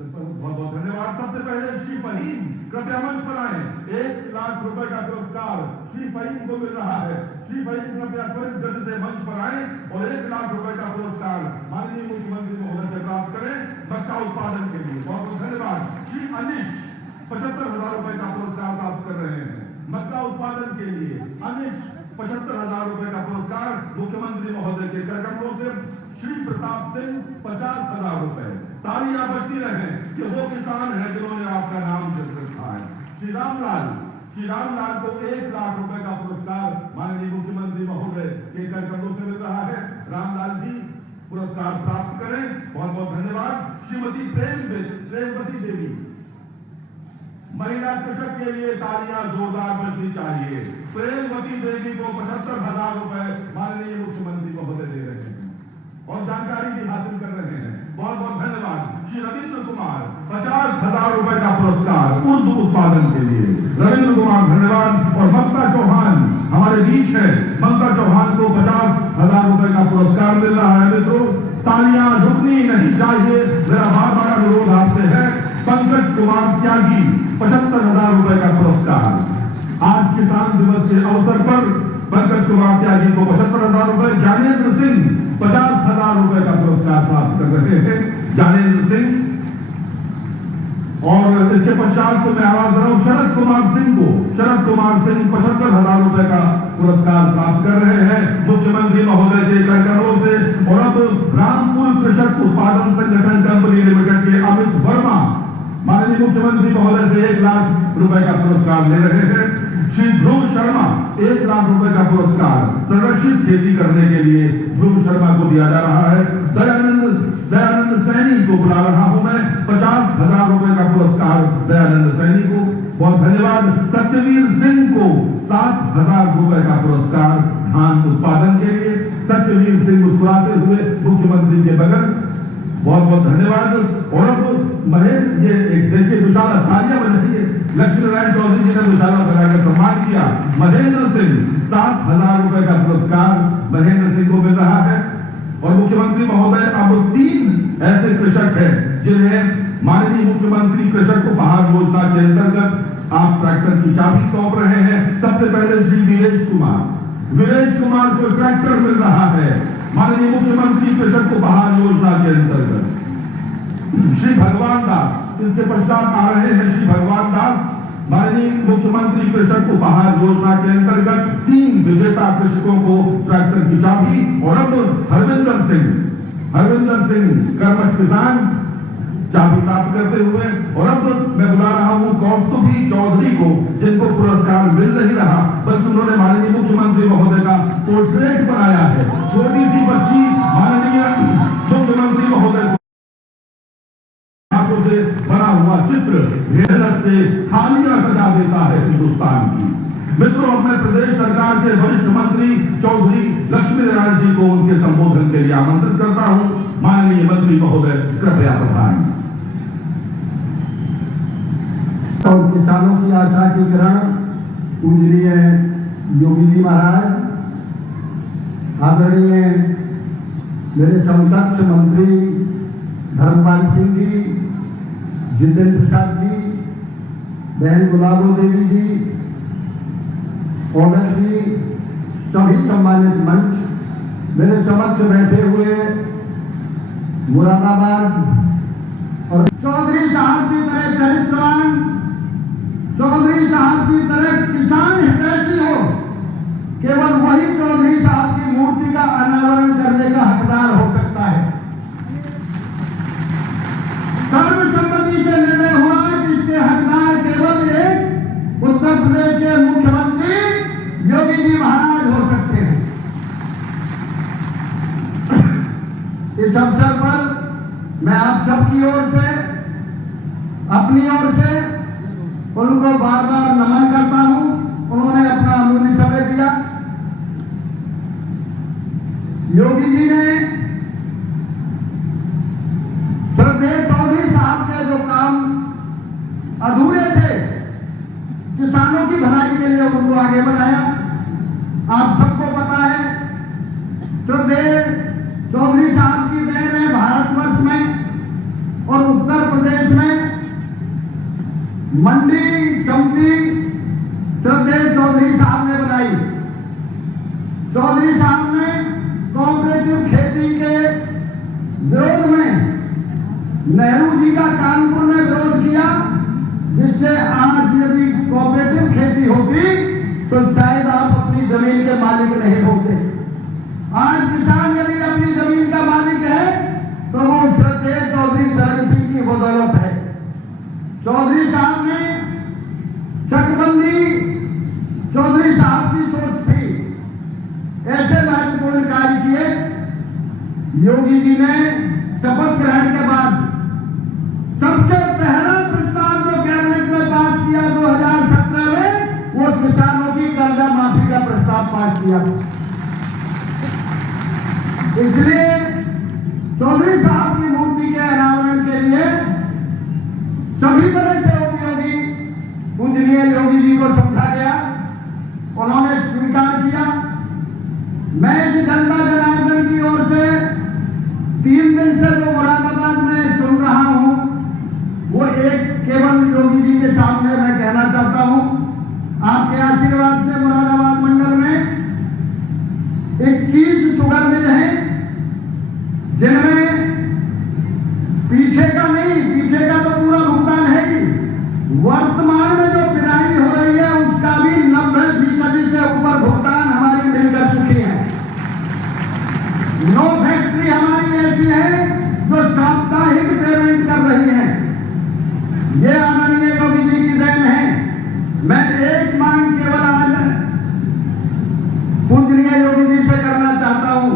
बहुत बहुत धन्यवाद। सबसे पहले श्री फहीम कृपया मंच पर आए। 1 लाख रुपए का पुरस्कार श्री फहीम को मिल रहा है। श्री फहीम कृपया त्वरित गति से मंच पर आए और 1 लाख रुपए का पुरस्कार माननीय मुख्यमंत्री महोदय से प्राप्त करें मक्का उत्पादन के लिए। बहुत बहुत धन्यवाद। श्री अनिश 75,000 रुपए का पुरस्कार प्राप्त कर रहे हैं मक्का उत्पादन के लिए। अनिश 75,000 रुपए का पुरस्कार मुख्यमंत्री महोदय के कर कमलों से। श्री प्रताप सिंह 50,000 रुपए। तालियां बजती रहे कि वो किसान है जिन्होंने आपका नाम जित रखा है। श्री रामलाल को 1 लाख रुपए का पुरस्कार माननीय मुख्यमंत्री महोदय के कर कमलों से मिल रहा है। रामलाल जी पुरस्कार प्राप्त करें। बहुत बहुत धन्यवाद। श्रीमती प्रेमवती देवी महिला कृषक के लिए तालियां जोरदार बजनी चाहिए। प्रेमवती देवी को 75,000 रुपए माननीय मुख्यमंत्री महोदय दे रहे हैं और जानकारी भी हासिल कर रहे हैं। बहुत बहुत धन्यवाद। श्री रविंद्र कुमार 50,000 रुपए का पुरस्कार उर्दू उत्पादन के लिए। रविंद्र कुमार धन्यवाद। और ममता चौहान हमारे बीच है। ममता चौहान को 50,000 रुपए का पुरस्कार मिल रहा है। मित्रों तालियां रुकनी नहीं चाहिए। मेरा बार बार अनुरोध आपसे है। पंकज कुमार त्यागी 75,000 रुपए का पुरस्कार। आज किसान दिवस के अवसर पर पंकज कुमार त्यागी को 75,000 रुपए। ज्ञानेंद्र सिंह 50,000 रुपए का पुरस्कार प्राप्त कर रहे हैं। ज्ञानेंद्र सिंह और इसके पश्चात तो मैं आवाज दे रहा हूं शरद कुमार सिंह 75,000 रुपए का पुरस्कार प्राप्त कर रहे हैं मुख्यमंत्री महोदय के कर कमलों से। और अब रामपुर कृषक उत्पादन संगठन कंपनी लिमिटेड के अमित वर्मा माननीय मुख्यमंत्री महोदय से 1 लाख रुपए का पुरस्कार ले रहे हैं। श्री ध्रुव शर्मा 1 लाख रुपए का पुरस्कार संरक्षित खेती करने के लिए ध्रुव शर्मा को दिया जा रहा है। दयानंद सैनी को बुला रहा हूं मैं। 50,000 रुपए का पुरस्कार दयानंद सैनी को। बहुत धन्यवाद। सत्यवीर सिंह को 7,000 रुपए का पुरस्कार धान उत्पादन के लिए। सत्यवीर सिंह मुस्कुराते हुए मुख्यमंत्री के बगल। बहुत बहुत धन्यवाद। और अब महेंद्र ये एक देखिए विशाला तालियां बज रही है। लक्ष्मी नारायण चौधरी जी ने विशाला बनाकर सम्मान किया। महेंद्र सिंह 7,000 रुपए का पुरस्कार महेंद्र सिंह को मिल रहा है। और मुख्यमंत्री महोदय अब 3 ऐसे कृषक हैं जिन्हें माननीय मुख्यमंत्री कृषक उपहार योजना के अंतर्गत आप ट्रैक्टर की चाबी सौंप रहे हैं। सबसे पहले श्री वीरेश कुमार को ट्रैक्टर मिल रहा है माननीय मुख्यमंत्री कृषक उपहार योजना के अंतर्गत। श्री भगवान दास इसके पश्चात आ रहे हैं। श्री भगवान दास माननीय मुख्यमंत्री कृषक उपहार योजना के अंतर्गत 3 विजेता कृषकों को ट्रैक्टर की चाबी। और अब हरविंदर सिंह कर्मठ किसान चाबी प्राप्त करते हुए। और अब मैं बुला रहा हूं कौस्तुभी चौधरी को जिनको पुरस्कार मिल नहीं रहा बल्कि उन्होंने माननीय मुख्यमंत्री महोदय का पोर्ट्रेट बनाया है। छोटी सी बच्ची माननीय मुख्यमंत्री महोदय से बना हुआ चित्र मेहनत से थालियां सजा देता है हिंदुस्तान की। मित्रों अब मैं प्रदेश सरकार के वरिष्ठ मंत्री चौधरी लक्ष्मी नारायण जी को उनके संबोधन के लिए आमंत्रित करता हूं। माननीय मंत्री महोदय कृपया पधारें। और किसानों की आशा की किरण पूजनीय योगी जी महाराज, आदरणीय मेरे समकक्ष मंत्री धर्मपाल सिंह जी, जितेंद्र प्रसाद जी, बहन गुलाबो देवी जी, औरत जी, सभी सम्मानित मंच, मेरे समक्ष बैठे हुए मुरादाबाद और चौधरी साहब की तरह चरित्रवान, चौधरी साहब की तरह किसान हितैषी हो, केवल वही चौधरी साहब की मूर्ति का अनावरण करने का हकदार हो सकता है। सर्वसम्मति से निर्णय हुआ कि इसके हकदार केवल एक उत्तर प्रदेश के मुख्यमंत्री योगी जी महाराज हो सकते हैं। इस अवसर पर मैं आप सबकी ओर से, अपनी ओर से उनको बार बार नमन करता हूं। उन्होंने अपना अमूल्य समय दिया। योगी जी ने श्रद्धेय चौधरी साहब के जो काम अधूरे थे किसानों की भलाई के लिए उनको आगे बढ़ाया। आप सबको पता है श्रद्धेय चौधरी साहब की देन है भारतवर्ष में और उत्तर प्रदेश में मंडी समिति श्रद्धेय चौधरी साहब ने बनाई। चौधरी साहब ने कोऑपरेटिव खेती के विरोध में नेहरू जी का कानपुर में विरोध किया, जिससे आज यदि कोऑपरेटिव खेती होती तो शायद आप अपनी जमीन के मालिक नहीं होते। आज किसान यदि अपनी जमीन का मालिक है तो वो श्रद्धेय चौधरी चरण सिंह की बदौलत है। चौधरी साहब ने चकबंदी चौधरी साहब की सोच थी, ऐसे महत्वपूर्ण कार्य किए। योगी जी ने शपथ ग्रहण के बाद सबसे पहला प्रस्ताव जो कैबिनेट में पास किया 2017 में, वो किसानों की कर्जा माफी का प्रस्ताव पास किया। इसलिए चौधरी साहब की मूर्ति के अनावरण के लिए सभी तरह से उपयोगी पूजनीय योगी जी को समझा गया, उन्होंने स्वीकार किया। मैं इस जनता जनार्दन की ओर से 3 दिन से जो मुरादाबाद में सुन रहा हूं, वो एक केवल योगी जी के सामने मैं कहना चाहता हूं, आपके आशीर्वाद से मुरादाबाद मंडल में 21 शुगर मिल हैं, जिनमें पीछे का नहीं, पीछे का तो पूरा भुगतान है ही, वर्तमान में जो पिराई हो रही है उसका भी 90% से ऊपर भुगतान हमारी मिल कर चुकी है। 9 फैक्ट्री हमारी ऐसी है जो साप्ताहिक पेमेंट कर रही है। ये आदरणीय योगी जी की देन है। मैं एक मांग केवल आज पूजनीय योगी जी से करना चाहता हूं,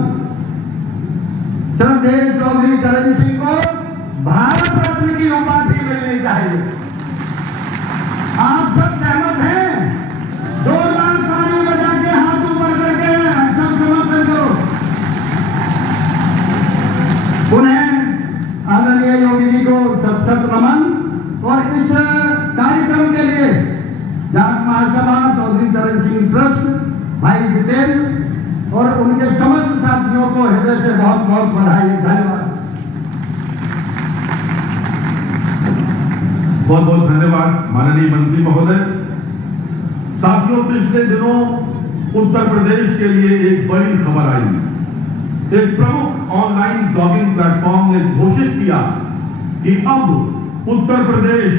श्रद्धेय चौधरी चरण सिंह को भारत रत्न की उपाधि मिलनी चाहिए। आप सब सहमत हैं? जोरदार ताली बजा के हाथ ऊपर करके सब समर्थन करो। उन्हें आदरणीय योगी जी को सत नमन। और इस कार्यक्रम के लिए जाट महासभा चौधरी चरण सिंह ट्रस्ट, भाई जितेंद्र और उनके समस्त साथियों को हृदय से बहुत बहुत बधाई, धन्यवाद। बहुत बहुत धन्यवाद माननीय मंत्री महोदय। साथियों, पिछले दिनों उत्तर प्रदेश के लिए एक बड़ी खबर आई। एक प्रमुख ऑनलाइन ब्लॉगिंग प्लेटफॉर्म ने घोषित किया कि अब उत्तर प्रदेश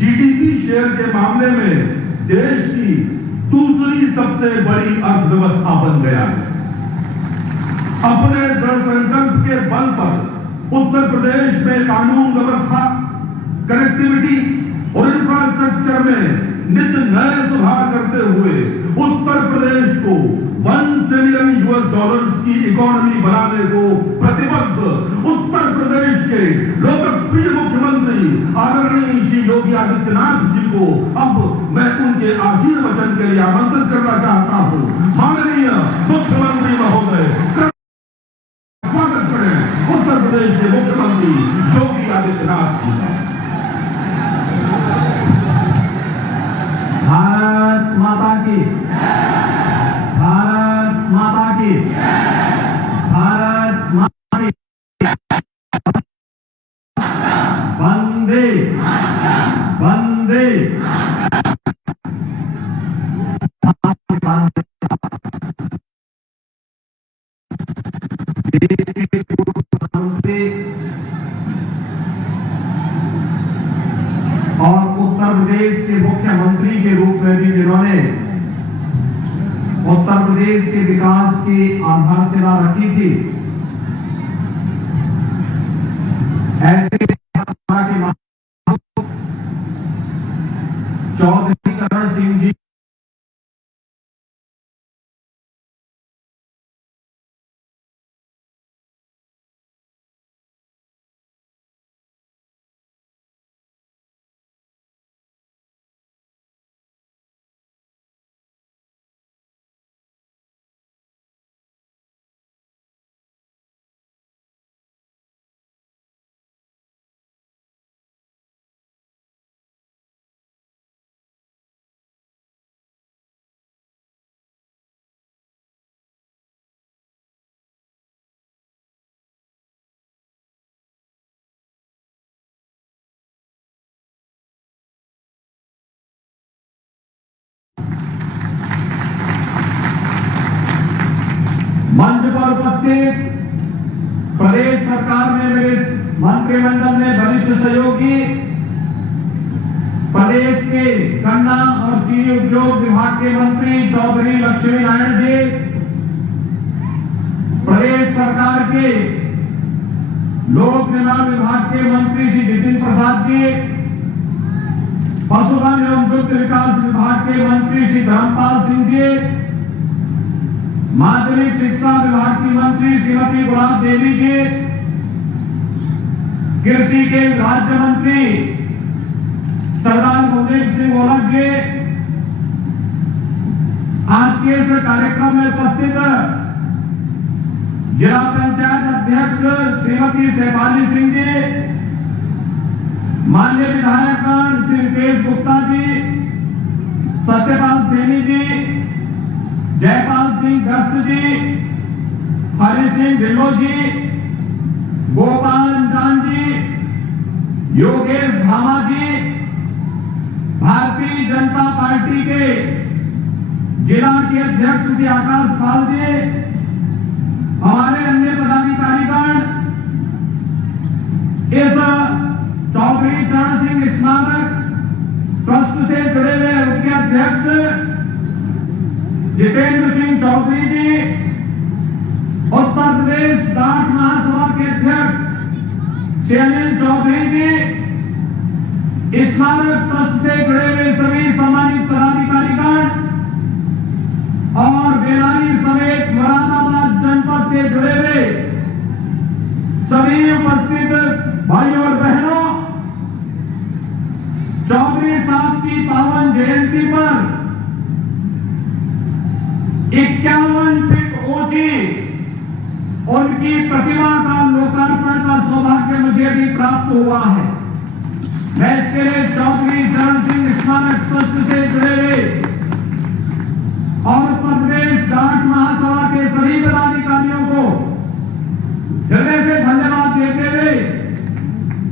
जीडीपी शेयर के मामले में देश की दूसरी सबसे बड़ी अर्थव्यवस्था बन गया है। अपने दृढ़ संकल्प के बल पर उत्तर प्रदेश में कानून व्यवस्था, कनेक्टिविटी और इंफ्रास्ट्रक्चर में नित नए सुधार करते हुए उत्तर प्रदेश को $1 ट्रिलियन की इकोनॉमी बनाने को प्रतिबद्ध उत्तर प्रदेश के लोकप्रिय मुख्यमंत्री आदरणीय श्री योगी आदित्यनाथ जी को अब मैं उनके आशीर्वचन के लिए आमंत्रित करना चाहता हूं। माननीय मुख्यमंत्री महोदय, स्वागत करें उत्तर प्रदेश के मुख्यमंत्री योगी आदित्यनाथ जी का। भारत माता की, भारत माता की, भारत माता की, वंदे वंदे। देश के पूर्व प्रधानमंत्री और उत्तर प्रदेश के मुख्यमंत्री के रूप में भी जिन्होंने उत्तर प्रदेश के विकास की आधारशिला रखी थी, ऐसे चौधरी चरण सिंह जी उपस्थित प्रदेश सरकार में मेरे मंत्रिमंडल में वरिष्ठ सहयोगी, प्रदेश के गन्ना और चीनी उद्योग विभाग के मंत्री चौधरी लक्ष्मी नारायण जी, प्रदेश सरकार के लोक निर्माण विभाग के मंत्री श्री जितिन प्रसाद जी, पशुधन एवं दुग्ध विकास विभाग के मंत्री श्री धर्मपाल सिंह जी, माध्यमिक शिक्षा विभाग की मंत्री श्रीमती गुलाब देवी जी, कृषि के राज्य मंत्री सरदार गुरदेव सिंह ओलख जी, आज के इस कार्यक्रम में उपस्थित जिला पंचायत अध्यक्ष श्रीमती शेफाली सिंह जी, माननीय विधायकगण श्री रितेश गुप्ता जी, सत्यपाल सैनी जी, जयपाल सिंह गस्त जी, हरि सिंह ढिल्लो जी, गोपाल अंजान जी, योगेश भामा जी, भारतीय जनता पार्टी के जिला के अध्यक्ष श्री आकाश पाल जी, हमारे अन्य पदाधिकारीगण, इस चौधरी चरण सिंह स्मारक ट्रस्ट से जुड़े हुए मुख्य अध्यक्ष जितेंद्र सिंह चौधरी जी, उत्तर प्रदेश डाक महासभा के अध्यक्ष श्री अनिल चौधरी जी, स्मारक ट्रस्ट से जुड़े हुए सभी सम्मानित पदाधिकारीगण और बेलारी समेत मुरादाबाद जनपद से जुड़े हुए सभी उपस्थित भाइयों और बहनों, चौधरी साहब की पावन जयंती पर 51 फीट ऊंची उनकी प्रतिमा का लोकार्पण का सौभाग्य मुझे भी प्राप्त हुआ है। मैं इसके लिए चौधरी चरण सिंह स्मारक ट्रस्ट से जुड़े हुए और उत्तर प्रदेश डाक महासभा के सभी पदाधिकारियों को हृदय से धन्यवाद देते हुए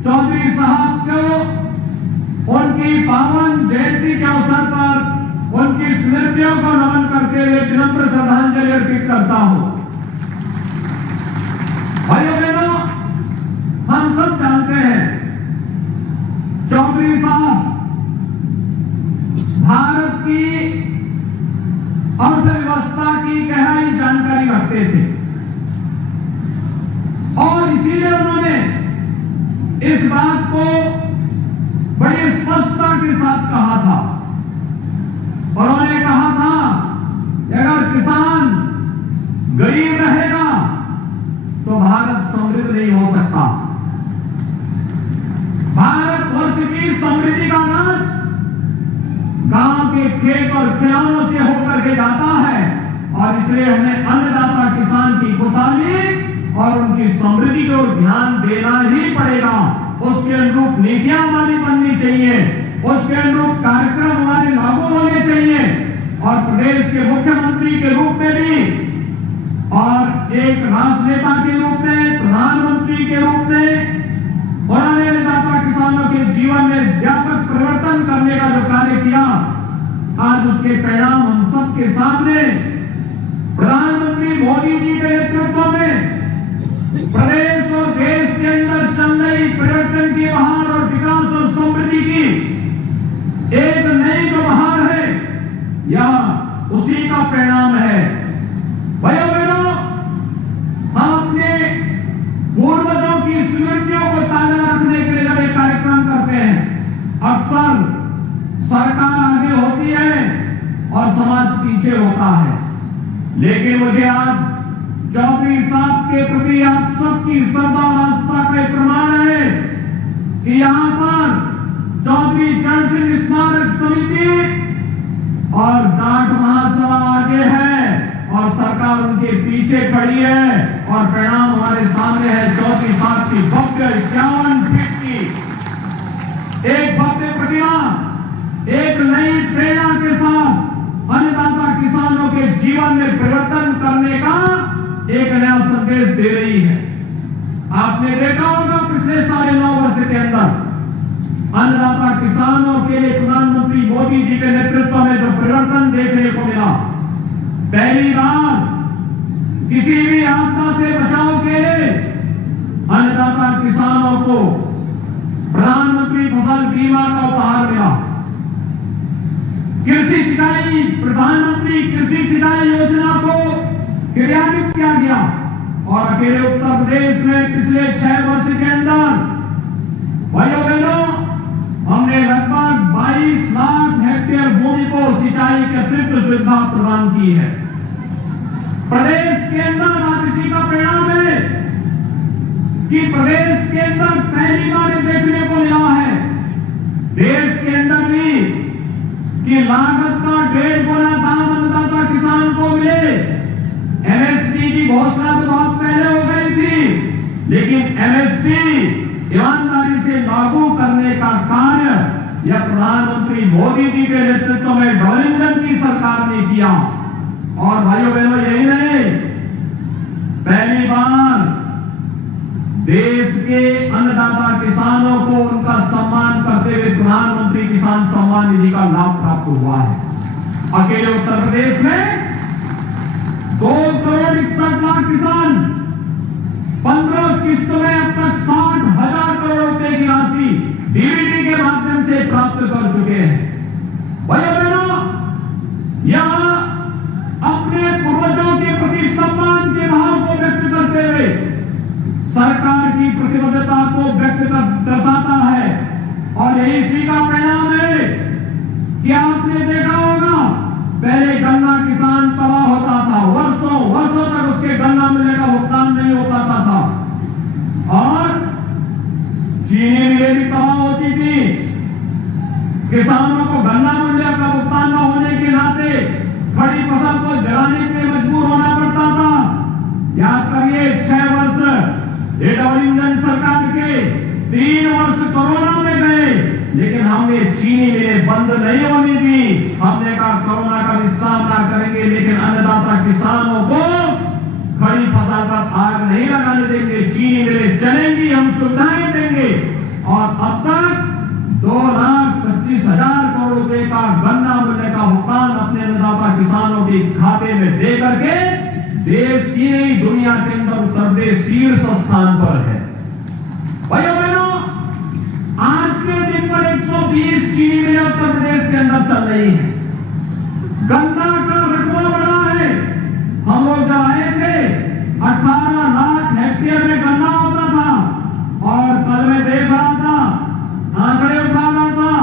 चौधरी साहब को उनकी पावन जयंती के अवसर पर उनकी स्मृतियों को नमन करते हुए विनम्र श्रद्धांजलि अर्पित करता हूं। भाइयों बहनों, हम सब जानते हैं चौधरी साहब भारत की अर्थव्यवस्था की गहराई जानकारी रखते थे और इसीलिए उन्होंने इस बात को बड़ी स्पष्टता के साथ कहा था। उन्होंने कहा था कि अगर किसान गरीब रहेगा तो भारत समृद्ध नहीं हो सकता। भारतवर्ष की समृद्धि का राज गांव के खेत और खिलौनों से होकर के जाता है और इसलिए हमें अन्नदाता किसान की खुशहाली और उनकी समृद्धि को ध्यान देना ही पड़ेगा। उसके अनुरूप नीतियां हमारी बननी चाहिए, उसके अनुरूप कार्यक्रम हमारे लागू होने चाहिए और प्रदेश के मुख्यमंत्री के रूप में भी और एक राष्ट्र नेता के रूप में, प्रधानमंत्री के रूप में उन्होंने अन्नदाता किसानों के जीवन में व्यापक परिवर्तन करने का जो कार्य किया, आज उसके परिणाम हम सबके सामने प्रधानमंत्री मोदी जी के नेतृत्व में प्रदेश और देश के अंदर चल रही परिवर्तन की बहार और विकास और समृद्धि की एक नई जो बहार है या उसी का परिणाम है। भाइयों बहनों, हम अपने पूर्वजों की स्मृतियों को ताजा रखने के लिए जब एक कार्यक्रम करते हैं, अक्सर सरकार आगे होती है और समाज पीछे होता है, लेकिन मुझे आज चौधरी साहब के प्रति आप सबकी श्रद्धा और आस्था का प्रमाण है कि यहां पर चौधरी चरण सिंह स्मारक समिति और डाक महासभा आगे है और सरकार उनके पीछे खड़ी है और परिणाम हमारे सामने है। चौधरी साहब की भव्य 51 फीट की एक भव्य प्रतिमा एक नई प्रेरणा के साथ अन्नदाता किसानों के जीवन में परिवर्तन करने का एक नया संदेश दे रही है। आपने देखा होगा पिछले 9.5 वर्ष के अंदर अन्नदाता किसानों के लिए प्रधानमंत्री मोदी जी के नेतृत्व में जो परिवर्तन देखने को मिला, पहली बार किसी भी आपदा से बचाव के लिए अन्नदाता किसानों को प्रधानमंत्री फसल बीमा का उपहार मिला। कृषि सिंचाई प्रधानमंत्री कृषि सिंचाई योजना को क्रियान्वित किया गया और अकेले उत्तर प्रदेश में पिछले 6 वर्ष के अंदर भाइयों बहनों हमने लगभग 22 लाख हेक्टेयर भूमि को सिंचाई की अतिरिक्त सुविधा प्रदान की है। प्रदेश के अंदर आज इसी का परिणाम है कि प्रदेश के अंदर पहली बार देखने को मिला है देश के अंदर भी कि लागत का 1.5 गुना दाम अन्नदाता किसान को मिले। एमएसपी की घोषणा तो बहुत पहले हो गई थी, लेकिन एमएसपी ईमानदारी से लागू करने का कार्य यह प्रधानमंत्री मोदी जी के नेतृत्व में डबल इंजन की सरकार ने किया। और भाइयों बहनों यही नहीं, पहली बार देश के अन्नदाता किसानों को उनका सम्मान करते हुए प्रधानमंत्री किसान सम्मान निधि का लाभ प्राप्त हुआ है। अकेले उत्तर प्रदेश में 2 करोड़ 61 लाख किसान 15 किस्तों में अब तक 60,000 करोड़ रुपए की राशि डीबीटी के माध्यम से प्राप्त कर चुके हैं। भाइयों बहनों, यह अपने पूर्वजों के प्रति सम्मान के भाव को व्यक्त करते हुए सरकार की प्रतिबद्धता को व्यक्त दर्शाता है। और यही इसी का परिणाम है कि आपने देखा होगा पहले गन्ना किसान तबाह होता था, वर्षों वर्षों तक उसके गन्ना मिलने का भुगतान नहीं हो पाता था और चीनी मिलें भी तबाह होती थी। किसानों को गन्ना मूल्य का भुगतान न होने के नाते खड़ी फसल को जलाने के लिए मजबूर होना पड़ता था। याद करिए 6 वर्ष ये डबल इंजन सरकार के 3 वर्ष कोरोना में गए, लेकिन हमने चीनी मिलें बंद नहीं होने दी। हमने कहा कोरोना का भी सामना करेंगे, लेकिन अन्नदाता किसानों को खड़ी फसल पर आग नहीं लगाने देंगे, चीनी मिलें चलेंगी, हम सुविधाएं देंगे। और अब तक 2,25,000 करोड़ रुपए का गन्ना मूल्य का भुगतान अपने अन्नदाता किसानों के खाते में दे करके देश की नहीं दुनिया के अंदर उत्तर प्रदेश शीर्ष स्थान पर है। भाइयों बहनों, आज के दिन पर 120 चीनी मिलें उत्तर प्रदेश के अंदर चल रही है। गन्ना का रकबा बढ़ा है। हम लोग जब आए थे 18 लाख हेक्टेयर में गन्ना होता था और कल मैं देख रहा था, आंकड़े उठा रहा था,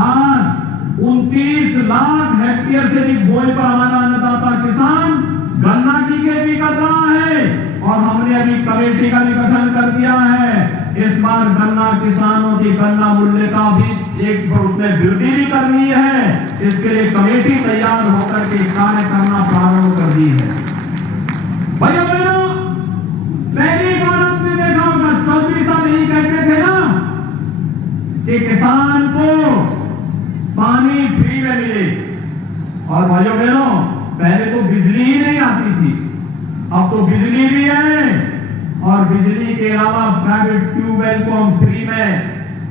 आज 29 लाख हेक्टेयर से अधिक भूमि पर हमारा अन्नदाता किसान गन्ना की खेती कर रहा है। और हमने अभी कमेटी का भी गठन कर दिया है। इस बार गन्ना किसानों की गन्ना मूल्य का भी एक उसमें वृद्धि भी करनी है। इसके लिए कमेटी तैयार होकर के कार्य करना प्रारंभ कर दी है। भाइयों बहनों, पहली बार आपने देखा होगा चौधरी साहब यही कहते थे ना कि किसान को पानी फ्री में मिले। और भाइयों बहनों, पहले तो बिजली ही नहीं आती थी, अब तो बिजली भी है और बिजली के अलावा प्राइवेट ट्यूबवेल को हम फ्री में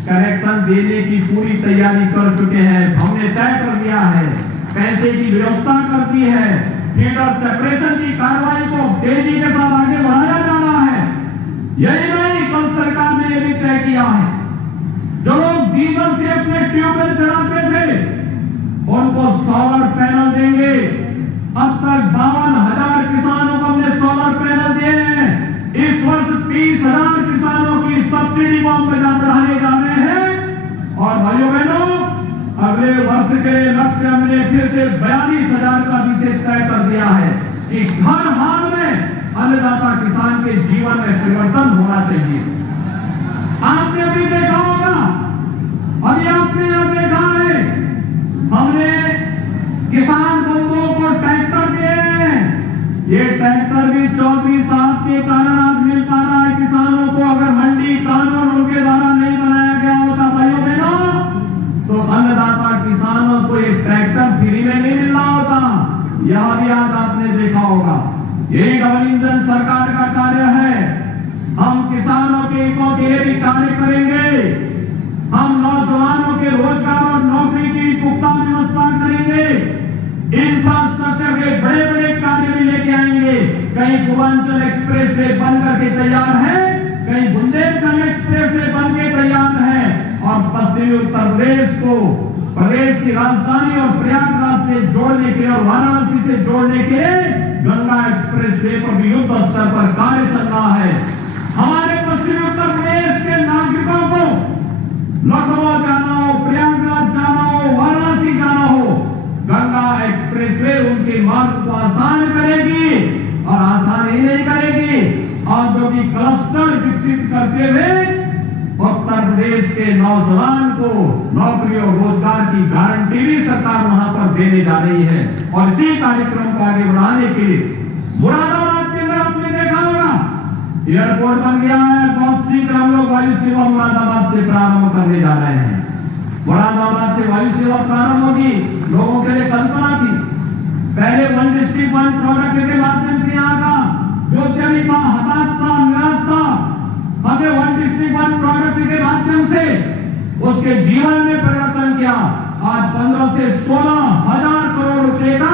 कनेक्शन देने की पूरी तैयारी कर चुके हैं। हमने तय कर दिया है, पैसे की व्यवस्था कर दी है, फीडर सेपरेशन की कार्रवाई को तेजी के साथ आगे बढ़ाया जा रहा है। यही नहीं, कल सरकार ने यह भी तय किया है जो लोग डीजल से अपने ट्यूबवेल चलाते थे उनको सोलर पैनल देंगे। अब तक 52,000 किसानों को हमने सोलर पैनल दिए हैं। इस वर्ष 30,000 किसानों की सब्सिडी को हम बढ़ाने जा रहे हैं। और भाइयों बहनों, अगले वर्ष के लक्ष्य हमने फिर से 42,000 का विषय तय कर दिया है कि हर हाल में अन्नदाता किसान के जीवन में परिवर्तन होना चाहिए। आपने अभी देखा होगा, अभी आपने यह देखा है, हमने किसान बंधुओं को ट्रैक्टर दिए हैं। ये ट्रैक्टर भी चौधरी साहब के कारण आज मिल पा रहा है किसानों को। अगर मंडी कानून उनके द्वारा नहीं बनाया गया होता भाइयों बहनों, तो अन्नदाता किसानों को ये ट्रैक्टर फ्री में नहीं मिल रहा होता। यह भी आज आपने देखा होगा। यही डबल इंजन सरकार का कार्य है। हम किसानों के हितों के लिए भी कार्य करेंगे। हम नौजवानों के रोजगार और नौकरी की पुख्ता व्यवस्था करेंगे। इंफ्रास्ट्रक्चर के बड़े बड़े कार्य भी लेके आएंगे। कहीं पूर्वांचल एक्सप्रेस वे बन करके तैयार है, कहीं बुंदेलखंड एक्सप्रेस वे बन के तैयार है, और पश्चिमी उत्तर प्रदेश को प्रदेश की राजधानी और प्रयागराज से जोड़ने के और वाराणसी से जोड़ने के गंगा एक्सप्रेस वे पर भी युद्ध स्तर पर कार्य चल रहा है। हमारे पश्चिमी उत्तर प्रदेश के नागरिकों को लखनऊ जाना हो, प्रयागराज जाना हो, वाराणसी जाना हो, गंगा एक्सप्रेस वे उनके मार्ग को आसान करेगी, और आसान ही नहीं करेगी, औद्योगिक क्लस्टर विकसित करते हुए उत्तर प्रदेश के नौजवान को नौकरी और रोजगार की गारंटी भी सरकार वहां पर देने जा रही है। और इसी कार्यक्रम को आगे बढ़ाने के लिए मुरादाबाद के अंदर आपने देखा होगा एयरपोर्ट बन गया है। बहुत शीघ्र हम लोग वायु सेवा मुरादाबाद से प्रारंभ करने जा रहे हैं। मुरादाबाद से वायु सेवा प्रारंभ होगी। लोगों के लिए कल्पना थी, पहले वन डिस्ट्रिक्ट वन प्रोडक्ट के माध्यम से यहाँ का जो सभी का हताश था, निराश था, हमें वन डिस्ट्रिक्ट वन प्रोडक्ट के माध्यम से उसके जीवन में परिवर्तन किया। आज 15 से 16,000 करोड़ रुपए का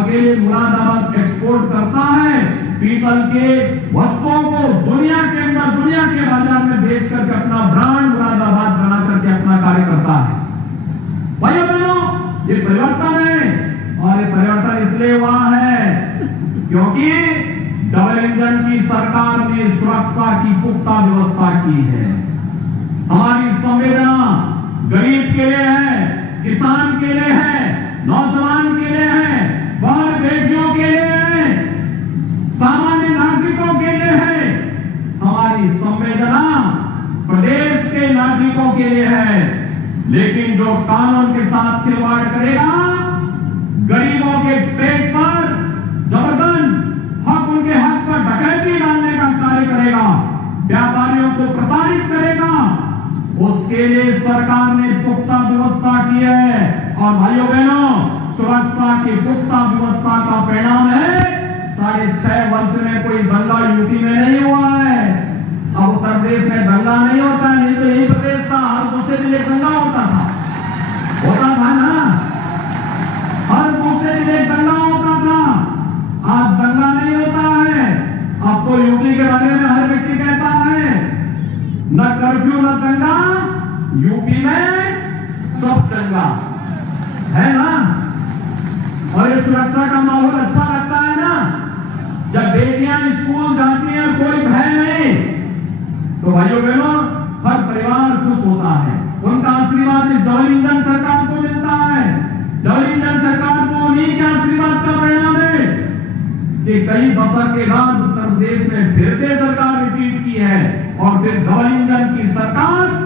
अकेले मुरादाबाद एक्सपोर्ट करता है। पीतल के वस्तुओं को दुनिया के अंदर, दुनिया के बाजार में बेच करके अपना ब्रांड मुरादाबाद बना करके अपना कार्य करता है। भाइयों बहनों, ये परिवर्तन है, और ये परिवर्तन इसलिए हुआ है क्योंकि डबल इंजन की सरकार ने सुरक्षा की पुख्ता व्यवस्था की है। हमारी संवेदना गरीब के लिए है, किसान के लिए है, नौजवान के लिए है, बहन बेटियों के लिए है, सामान्य नागरिकों के लिए है। हमारी संवेदना प्रदेश के नागरिकों के लिए है। लेकिन जो कानून के साथ खिलवाड़ करेगा, गरीबों के पेट पर जबरदस्त हक, उनके हक पर डकैती डालने का कार्य करेगा, व्यापारियों को प्रताड़ित करेगा, उसके लिए सरकार ने पुख्ता व्यवस्था की है। और भाइयों बहनों, सुरक्षा की पुख्ता व्यवस्था का परिणाम है 6.5 वर्ष में कोई दंगा यूपी में नहीं हुआ है। अब उत्तर प्रदेश में दंगा नहीं होता, नहीं तो यही प्रदेश था, हर दूसरे दिन एक दंगा होता था ना, हर दूसरे दिन एक दंगा होता था। आज दंगा नहीं होता है। अब तो यूपी के बारे में हर व्यक्ति कहता है न कर्फ्यू न दंगा, यूपी में सब चंगा है ना। और ये सुरक्षा का माहौल अच्छा लगता है ना, जब बेटियां स्कूल जाती हैं कोई भय नहीं, तो भाइयों बहनों हर परिवार खुश होता है। उनका आशीर्वाद इस डबल इंजन सरकार को मिलता है। डबल इंजन सरकार को उन्हीं के आशीर्वाद का परिणाम है कि कई दशक के बाद उत्तर प्रदेश में फिर से सरकार रिपीट की है, और फिर डबल इंजन की सरकार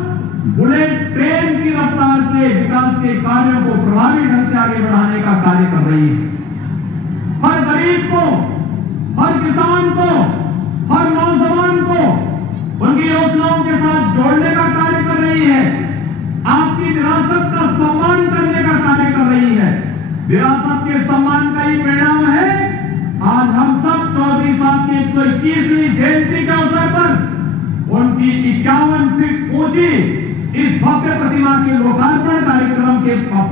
बुलेट ट्रेन की रफ्तार से विकास के कार्यों को प्रभावी ढंग से आगे बढ़ाने का कार्य कर रही है। हर गरीब को, हर किसान को, हर नौजवान को उनकी योजनाओं के साथ जोड़ने का कार्य कर रही है। आपकी विरासत का सम्मान करने का कार्य कर रही है। विरासत के सम्मान का ही परिणाम है आज हम सब चौधरी साहब की 121वीं जयंती के अवसर पर उनकी 51 फीट ऊंची इस भव्य प्रतिमा के लोकार्पण कार्यक्रम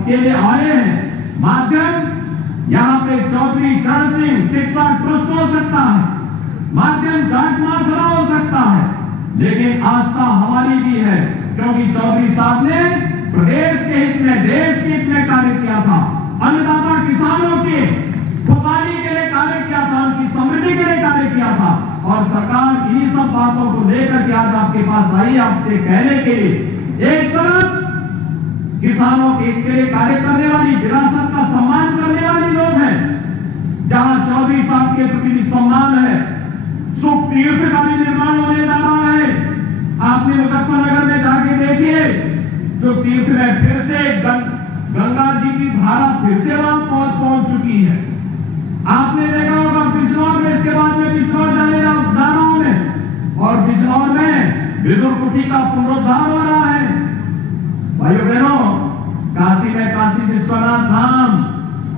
के लिए आए हैं। माध्यम यहाँ पे चौधरी चरण सिंह शिक्षा ट्रस्ट हो सकता है, माध्यम जाट महासभा हो सकता है, लेकिन आस्था हमारी भी है, क्योंकि चौधरी साहब ने प्रदेश के हित में, देश के हित में कार्य किया था। अन्नदाता किसानों की खुशहाली के लिए कार्य किया था, उनकी समृद्धि के लिए कार्य किया था। और सरकार इन्हीं सब बातों को लेकर के आज आपके पास आई, आपसे कहने के लिए एक तरफ किसानों के लिए कार्य करने वाली, विरासत का सम्मान करने वाली लोग हैं, जहां चौधरी साहब के प्रति भी सम्मान है। सुख तीर्थ का भी निर्माण होने जा रहा है। आपने मुजफ्फरनगर में जाके देखिए, सुख तीर्थ में फिर से गंगा जी की धारा फिर से वहां पहुंच चुकी है। आपने देखा होगा बिजनौर में, इसके बाद में बिजनौर जाने जा रहा हूं मैं, और बिजनौर में विदुर कुटी का पुनरुद्धार हो रहा है। भाइयों बहनों, काशी में काशी विश्वनाथ धाम,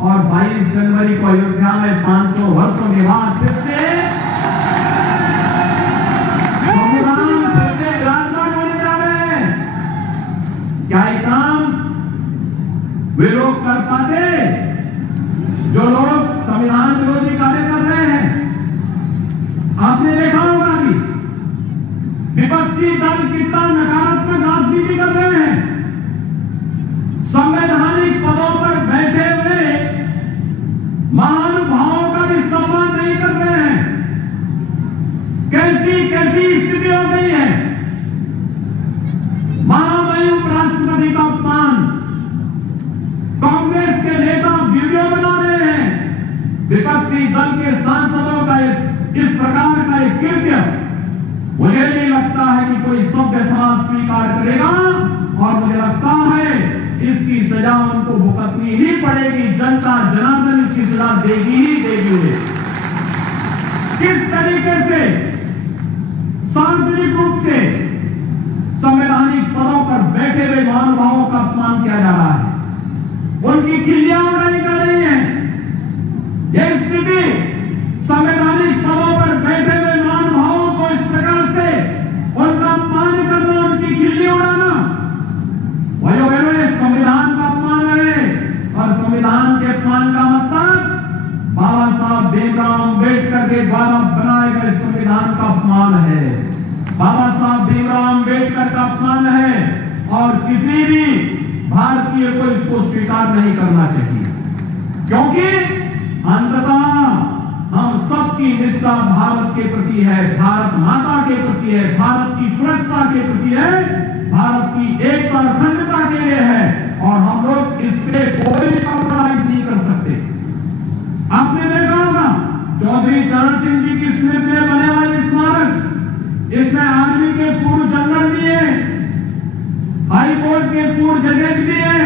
और 22 जनवरी को अयोध्या में 500 वर्षों के बाद फिर से विराजमान होने जा रहे हैं। क्या ये काम वे लोग कर पाते जो लोग संविधान विरोधी कार्य कर रहे हैं? बेइज्जती हो गई है। महामहिम राष्ट्रपति का अपमान, कांग्रेस के नेता वीडियो बना रहे हैं, विपक्षी दल के सांसदों का इस प्रकार का एक कृत्य मुझे नहीं लगता है कि कोई सभ्य समाज स्वीकार करेगा, और मुझे लगता है इसकी सजा उनको भुगतनी ही पड़ेगी। जनता जनार्दन इसकी सजा देगी ही देगी उन्हें। किस तरीके से सार्वजनिक रूप से संवैधानिक पदों पर बैठे हुए महानुभावों का अपमान किया जा रहा है, उनकी खिल्लियां उड़ाई जा रही है। यह स्थिति संवैधानिक पदों पर बैठे हुए महानुभावों को इस प्रकार से उनका अपमान करना, उनकी खिल्ली उड़ाना, भाइयों बहनों, संविधान का अपमान है। और संविधान के अपमान का मतलब बाबा साहब भीमराव अम्बेडकर के द्वारा बनाए गए संविधान का अपमान है, बाबा साहब भीमराव अम्बेडकर का अपमान है, और किसी भी भारतीय को इसको स्वीकार नहीं करना चाहिए, क्योंकि अंततः हम सबकी निष्ठा भारत के प्रति है, भारत माता के प्रति है, भारत की सुरक्षा के प्रति है, भारत की एकता और अखंडता के लिए है, और हम लोग इस पे कोई कॉम्प्रोमाइज नहीं कर सकते। आपने देखा होगा चौधरी चरण सिंह जी की स्मृति में बने वाले स्मारक, इसमें आर्मी के पूर्व जनरल भी है, हाई कोर्ट के पूर्व जजेज भी है,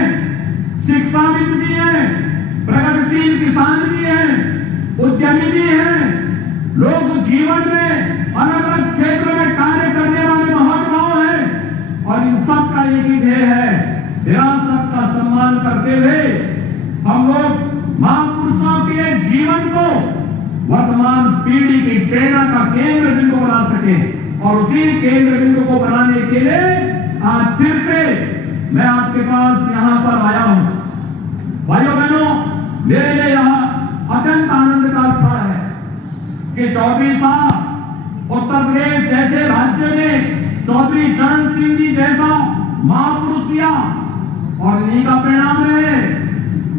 शिक्षाविद भी है, प्रगतिशील किसान भी है, उद्यमी भी है, लोग जीवन में अलग अलग क्षेत्र में कार्य करने वाले महानुभाव हैं, और इन सब का एक ही ध्येय है, विरासत का सम्मान करते हुए हम लोग महापुरुषों के जीवन को वर्तमान पीढ़ी की प्रेरणा का केंद्र बिंदु बना सके। और उसी केंद्र बिंदु को बनाने के लिए आज फिर से मैं आपके पास यहां पर आया हूं। भाइयों बहनों, मेरे लिए यहां अत्यंत आनंद का क्षण है कि चौधरी साहब उत्तर प्रदेश जैसे राज्य ने चौधरी चरण सिंह जी जैसा महापुरुष दिया, और इन्हीं का परिणाम है,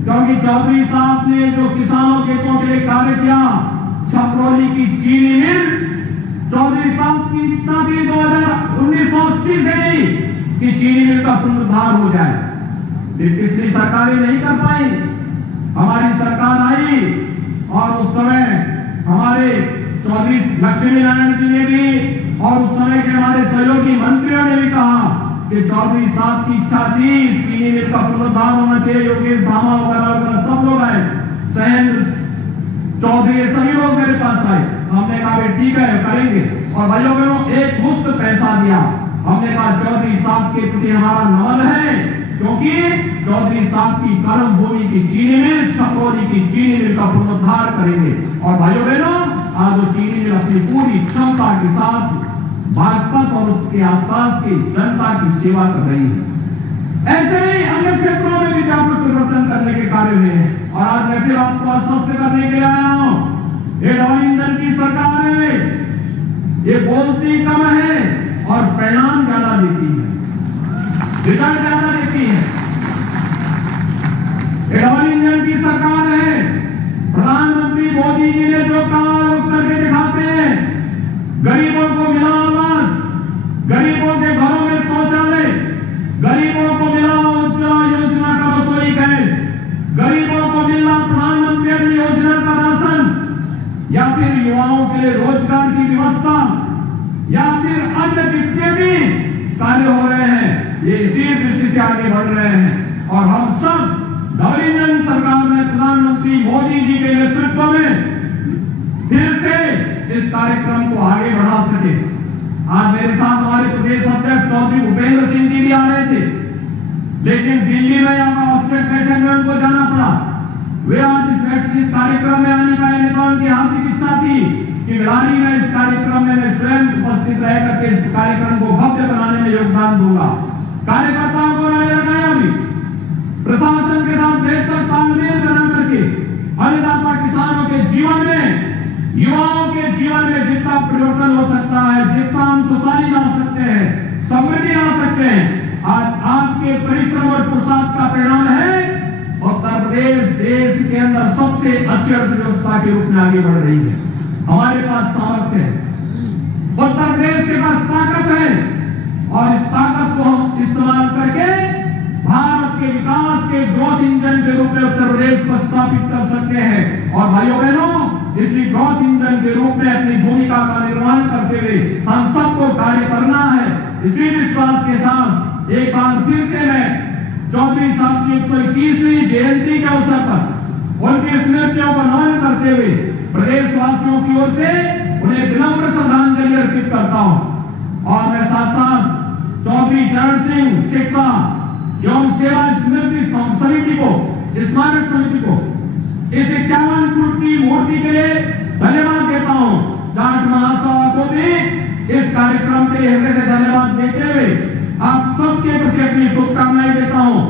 क्योंकि चौधरी साहब ने जो किसानों के हितों के लिए कार्य किया, छपरौली की चीनी मिल, चौधरी साहब की इच्छा थी 1980 से ही कि चीनी मिल का पुनरुद्धार हो जाए, फिर पिछली सरकारें नहीं कर पाई, हमारी सरकार आई, और उस समय हमारे चौधरी लक्ष्मी नारायण जी ने भी और उस समय के हमारे सहयोगी मंत्रियों ने भी कहा कि चौधरी साहब की इच्छा थी चीनी मिल का पुनरुद्धार होना चाहिए। योगेश धामा वगैरह सब लोग आए, सैन चौधरी, सभी लोग मेरे पास आए, हमने कहा ठीक है करेंगे। और भाइयों बहनों, एक मुफ्त पैसा दिया, हमने कहा चौधरी साहब के प्रति हमारा नमन है, क्योंकि चौधरी साहब की कर्म भूमि की चीनी मिल, छपरौली की चीनी मिल का पुनरुद्धार करेंगे। और भाइयों बहनों, आज वो चीनी मिल अपनी पूरी क्षमता के साथ बागपत और उसके आसपास की जनता की सेवा कर रही है। ऐसे ही अन्य क्षेत्रों में भी व्यापक परिवर्तन करने के कार्य हुए हैं, और आज मैं फिर आपको आश्वस्त करने के लिए आया हूं, ये डबल इंजन की सरकार है, ये बोलती कम है और परिणाम ज्यादा देती है, रिजल्ट ज्यादा देती है। ये डबल इंजन की सरकार है, प्रधानमंत्री मोदी जी ने जो कहा वो करके दिखाते हैं। गरीबों को मिला आवास, गरीबों के घरों में शौचालय, गरीबों को मिला उज्ज्वला योजना का रसोई गैस, गरीबों को मिला प्रधानमंत्री योजना का राशन, या फिर युवाओं के लिए रोजगार की व्यवस्था, या फिर अन्य जितने भी कार्य हो रहे हैं, ये इसी दृष्टि से आगे बढ़ रहे हैं। और हम सब डबल इंजन सरकार में प्रधानमंत्री मोदी जी के नेतृत्व में फिर से इस कार्यक्रम को आगे बढ़ा सके। आज मेरे साथ हमारे प्रदेश अध्यक्ष चौधरी भूपेंद्र सिंह जी भी आ रहे थे, लेकिन दिल्ली में यहाँ ऑफसेट बैठक में उनको जाना पड़ा। वे आज इस कार्यक्रम में आने पाए, नेता उनकी हार्दिक इच्छा थी कि भिलारी में इस कार्यक्रम में मैं स्वयं उपस्थित रह करके इस कार्यक्रम को भव्य बनाने में योगदान दूंगा। कार्यकर्ताओं को मैंने लगाया भी, प्रशासन के साथ बेहतर तालमेल बना करके अन्नदाता किसानों के जीवन में, युवाओं के जीवन में जितना परिवर्तन हो सकता है, जितना हम खुशहाली ला सकते हैं, समृद्धि ला सकते हैं, आज आपके परिश्रम और पुरुषार्थ का परिणाम है उत्तर प्रदेश देश के अंदर सबसे अच्छी अर्थव्यवस्था के रूप में आगे बढ़ रही है। हमारे पास सामर्थ्य है, उत्तर प्रदेश के पास और इस ताकत को हम इस्तेमाल करके भारत के विकास के ग्रोथ इंजन के रूप में उत्तर प्रदेश को स्थापित कर सकते हैं। और भाइयों बहनों, इसी ग्रोथ इंजन के रूप में अपनी भूमिका का निर्वहन करते हुए हम सबको कार्य करना है। इसी विश्वास के साथ एक बार फिर से मैं चौधरी साहब की 121वीं जयंती के अवसर पर उनकी स्मृतियों को नमन करते हुए प्रदेशवासियों की ओर से उन्हें विनम्र श्रद्धांजलि अर्पित करता हूं। और मैं साथ साथ चौधरी चरण सिंह शिक्षा एवं सेवा स्मृति समिति को, स्मारक समिति को इस 51 फुट की मूर्ति के लिए धन्यवाद देता हूं। जाट महासभा को भी इस कार्यक्रम के लिए हृदय से धन्यवाद देते हुए आप सबके प्रति अपनी शुभकामनाएं देता हूं।